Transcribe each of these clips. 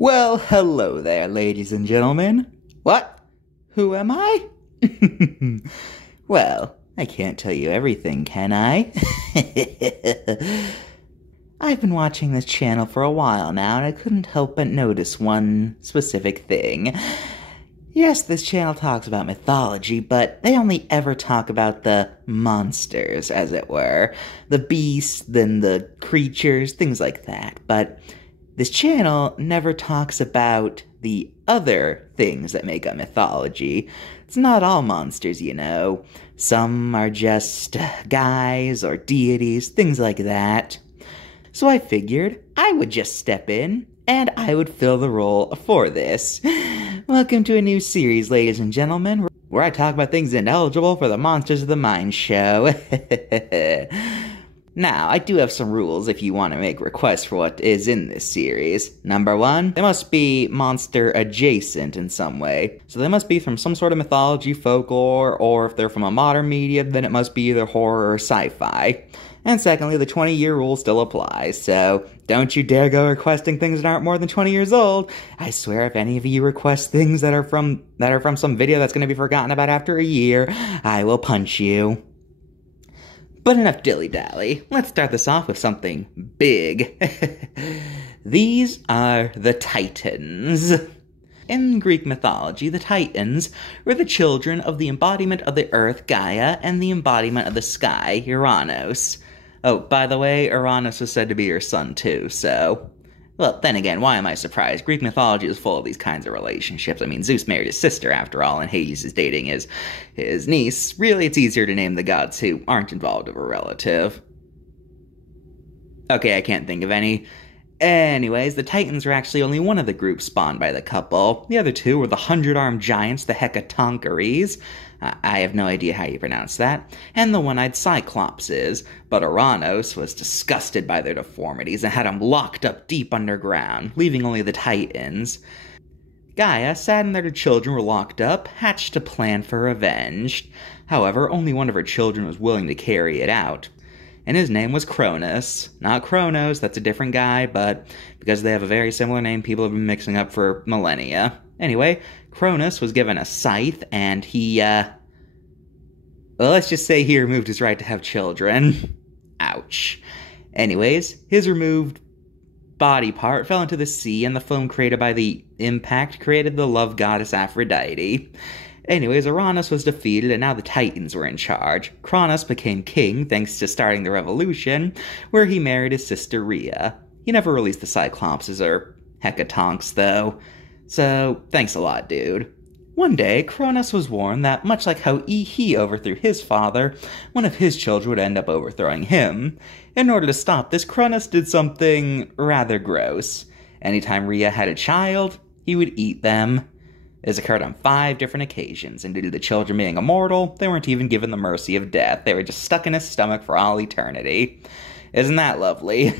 Well, hello there, ladies and gentlemen. What? Who am I? Well, I can't tell you everything, can I? I've been watching this channel for a while now, and I couldn't help but notice one specific thing. Yes, this channel talks about mythology, but they only ever talk about the monsters, as it were. The beasts, then the creatures, things like that. But this channel never talks about the other things that make up mythology. It's not all monsters, you know. Some are just guys or deities, things like that. So I figured I would just step in, and I would fill the role for this. Welcome to a new series, ladies and gentlemen, where I talk about things ineligible for the Monsters of the Mind show. Now, I do have some rules if you want to make requests for what is in this series. Number one, they must be monster adjacent in some way. So they must be from some sort of mythology, folklore, or if they're from a modern medium, then it must be either horror or sci-fi. And secondly, the 20-year rule still applies, so don't you dare go requesting things that aren't more than 20 years old. I swear if any of you request things that are from some video that's going to be forgotten about after a year, I will punch you. But enough dilly-dally. Let's start this off with something big. These are the Titans. In Greek mythology, the Titans were the children of the embodiment of the earth, Gaia, and the embodiment of the sky, Uranus. Oh, by the way, Uranus was said to be your son too, so... Well, then again, why am I surprised? Greek mythology is full of these kinds of relationships. I mean, Zeus married his sister, after all, and Hades is dating his niece. Really, it's easier to name the gods who aren't involved of a relative. Okay, I can't think of any. Anyways, the Titans were actually only one of the groups spawned by the couple. The other two were the 100-armed giants, the Hecatoncheires. I have no idea how you pronounce that. And the one-eyed Cyclopses. But Uranus was disgusted by their deformities and had them locked up deep underground, leaving only the Titans. Gaia, saddened that her children were locked up, hatched a plan for revenge. However, only one of her children was willing to carry it out. And his name was Cronus. Not Kronos, that's a different guy, but because they have a very similar name, people have been mixing up for millennia. Anyway, Cronus was given a scythe, and he, well, let's just say he removed his right to have children. Ouch. Anyways, his removed body part fell into the sea, and the foam created by the impact created the love goddess Aphrodite. Anyways, Uranus was defeated, and now the Titans were in charge. Cronus became king, thanks to starting the revolution, where he married his sister Rhea. He never released the Cyclopses or Hecatonchs, though. So, thanks a lot, dude. One day, Cronus was warned that, much like how he overthrew his father, one of his children would end up overthrowing him. In order to stop this, Cronus did something rather gross. Anytime Rhea had a child, he would eat them. This occurred on 5 different occasions, and due to the children being immortal, they weren't even given the mercy of death. They were just stuck in his stomach for all eternity. Isn't that lovely?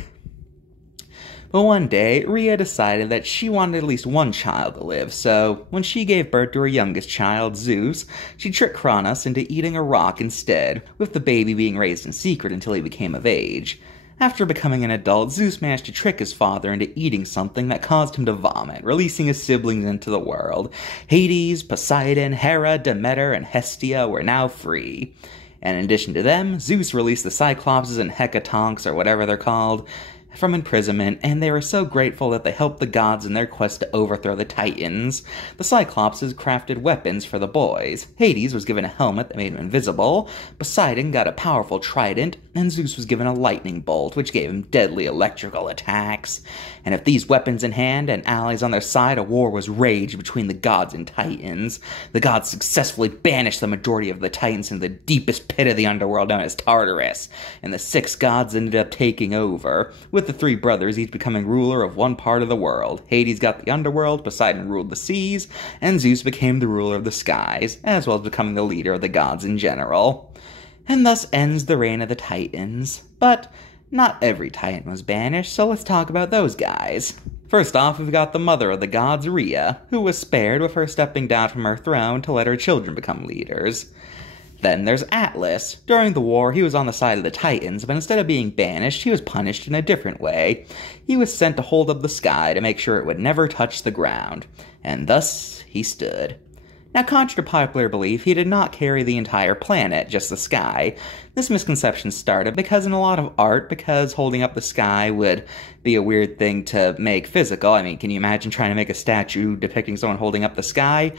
But one day, Rhea decided that she wanted at least one child to live, so when she gave birth to her youngest child, Zeus, she tricked Cronus into eating a rock instead, with the baby being raised in secret until he became of age. After becoming an adult, Zeus managed to trick his father into eating something that caused him to vomit, releasing his siblings into the world. Hades, Poseidon, Hera, Demeter, and Hestia were now free. And in addition to them, Zeus released the Cyclopses and Hecatonchs, or whatever they're called, from imprisonment, and they were so grateful that they helped the gods in their quest to overthrow the Titans. The Cyclopses crafted weapons for the boys. Hades was given a helmet that made him invisible, Poseidon got a powerful trident, and Zeus was given a lightning bolt, which gave him deadly electrical attacks. And with these weapons in hand and allies on their side, a war was raged between the gods and Titans. The gods successfully banished the majority of the Titans into the deepest pit of the underworld known as Tartarus, and the 6 gods ended up taking over, with the 3 brothers each becoming ruler of one part of the world. Hades got the underworld, Poseidon ruled the seas, and Zeus became the ruler of the skies, as well as becoming the leader of the gods in general. And thus ends the reign of the Titans. But not every Titan was banished, so let's talk about those guys. First off, we've got the mother of the gods, Rhea, who was spared with her stepping down from her throne to let her children become leaders. Then there's Atlas. During the war, he was on the side of the Titans, but instead of being banished, he was punished in a different way. He was sent to hold up the sky to make sure it would never touch the ground. And thus, he stood. Now, contrary to popular belief, he did not carry the entire planet, just the sky. This misconception started because in a lot of art, because holding up the sky would be a weird thing to make physical. I mean, can you imagine trying to make a statue depicting someone holding up the sky?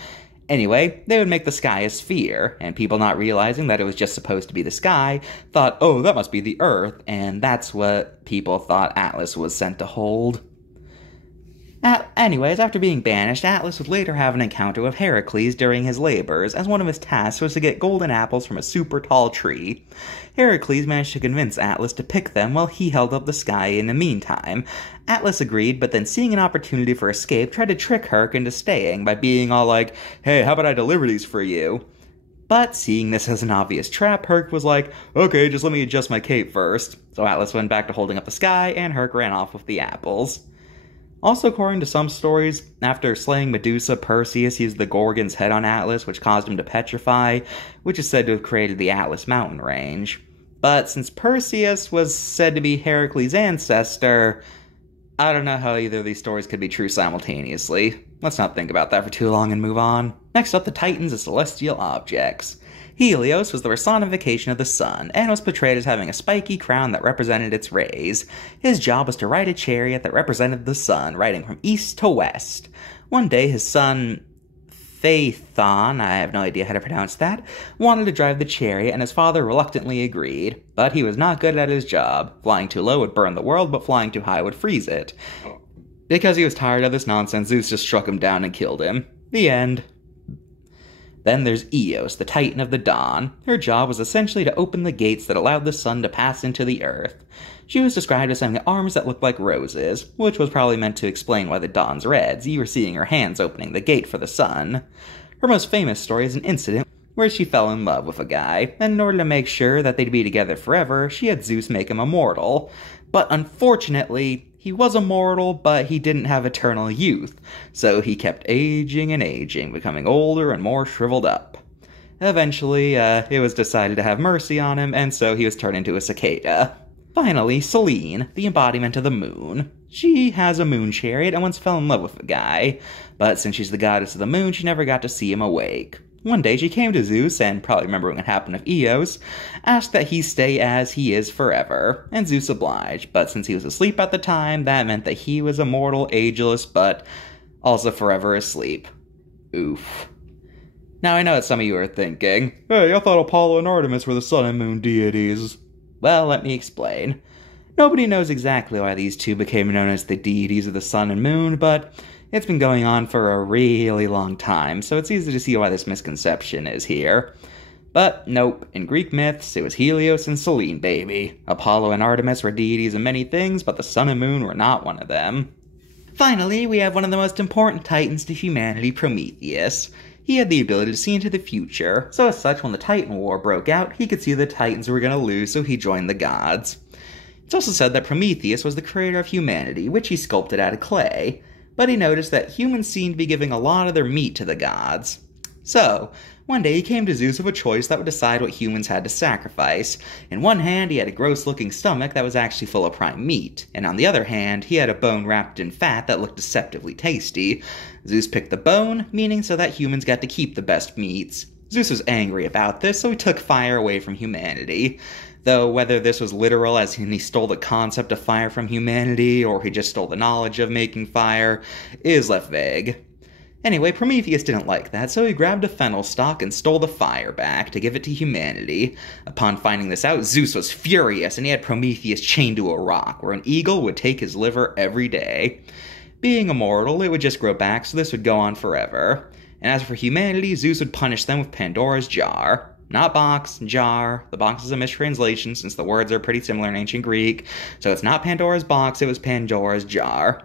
Anyway, they would make the sky a sphere, and people not realizing that it was just supposed to be the sky thought, oh, that must be the Earth, and that's what people thought Atlas was sent to hold. Anyways, after being banished, Atlas would later have an encounter with Heracles during his labors, as one of his tasks was to get golden apples from a super tall tree. Heracles managed to convince Atlas to pick them while he held up the sky in the meantime. Atlas agreed, but then seeing an opportunity for escape, tried to trick Herc into staying by being all like, hey, how about I deliver these for you? But seeing this as an obvious trap, Herc was like, okay, just let me adjust my cape first. So Atlas went back to holding up the sky, and Herc ran off with the apples. Also, according to some stories, after slaying Medusa, Perseus used the Gorgon's head on Atlas, which caused him to petrify, which is said to have created the Atlas mountain range. But since Perseus was said to be Heracles' ancestor, I don't know how either of these stories could be true simultaneously. Let's not think about that for too long and move on. Next up, the Titans as celestial objects. Helios was the personification of the sun, and was portrayed as having a spiky crown that represented its rays. His job was to ride a chariot that represented the sun, riding from east to west. One day, his son, Phaethon, I have no idea how to pronounce that, wanted to drive the chariot, and his father reluctantly agreed. But he was not good at his job. Flying too low would burn the world, but flying too high would freeze it. Because he was tired of this nonsense, Zeus just struck him down and killed him. The end. Then there's Eos, the Titan of the Dawn. Her job was essentially to open the gates that allowed the sun to pass into the earth. She was described as having arms that looked like roses, which was probably meant to explain why the dawn's red. You were seeing her hands opening the gate for the sun. Her most famous story is an incident where she fell in love with a guy, and in order to make sure that they'd be together forever, she had Zeus make him immortal. But unfortunately, he was immortal, but he didn't have eternal youth, so he kept aging and aging, becoming older and more shriveled up. Eventually, it was decided to have mercy on him, and so he was turned into a cicada. Finally, Selene, the embodiment of the moon. She has a moon chariot and once fell in love with a guy, but since she's the goddess of the moon, she never got to see him awake. One day she came to Zeus, and probably remembering what happened with Eos, asked that he stay as he is forever, and Zeus obliged, but since he was asleep at the time, that meant that he was immortal, ageless, but also forever asleep. Oof. Now I know what some of you are thinking, hey, I thought Apollo and Artemis were the sun and moon deities. Well, let me explain. Nobody knows exactly why these two became known as the deities of the sun and moon, but it's been going on for a really long time, so it's easy to see why this misconception is here. But nope, in Greek myths, it was Helios and Selene, baby. Apollo and Artemis were deities of many things, but the sun and moon were not one of them. Finally, we have one of the most important titans to humanity, Prometheus. He had the ability to see into the future, so as such, when the Titan War broke out, he could see the Titans were going to lose, so he joined the gods. It's also said that Prometheus was the creator of humanity, which he sculpted out of clay. But he noticed that humans seemed to be giving a lot of their meat to the gods. So, one day he came to Zeus with a choice that would decide what humans had to sacrifice. In one hand, he had a gross-looking stomach that was actually full of prime meat, and on the other hand, he had a bone wrapped in fat that looked deceptively tasty. Zeus picked the bone, meaning so that humans got to keep the best meats. Zeus was angry about this, so he took fire away from humanity. Though whether this was literal as in he stole the concept of fire from humanity, or he just stole the knowledge of making fire, is left vague. Anyway, Prometheus didn't like that, so he grabbed a fennel stalk and stole the fire back to give it to humanity. Upon finding this out, Zeus was furious, and he had Prometheus chained to a rock, where an eagle would take his liver every day. Being immortal, it would just grow back, so this would go on forever. And as for humanity, Zeus would punish them with Pandora's jar. Not box, jar. The box is a mistranslation since the words are pretty similar in ancient Greek, so it's not Pandora's box, it was Pandora's jar.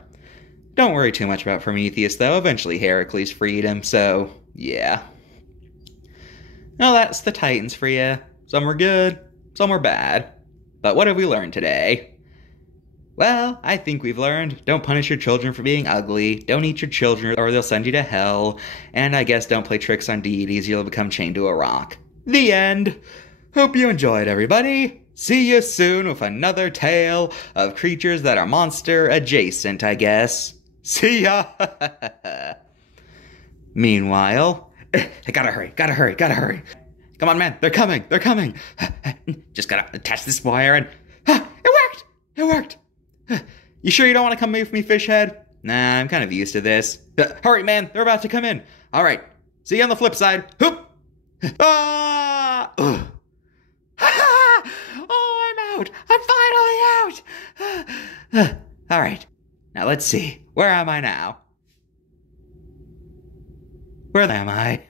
Don't worry too much about Prometheus, though. Eventually Heracles freed him, so yeah. Now that's the Titans for you. Some were good, some were bad. But what have we learned today? Well, I think we've learned, don't punish your children for being ugly, don't eat your children or they'll send you to hell, and I guess don't play tricks on deities, you'll become chained to a rock. The end. Hope you enjoyed, everybody. See you soon with another tale of creatures that are monster adjacent, I guess. See ya! Meanwhile, I gotta hurry. Come on, man, they're coming. Just gotta attach this wire and... It worked! You sure you don't want to come with me, fish head? Nah, I'm kind of used to this. Hurry, man, they're about to come in. All right, see you on the flip side. Hoop! Ah! Oh, I'm out! I'm finally out! All right, now let's see. Where am I now? Where am I?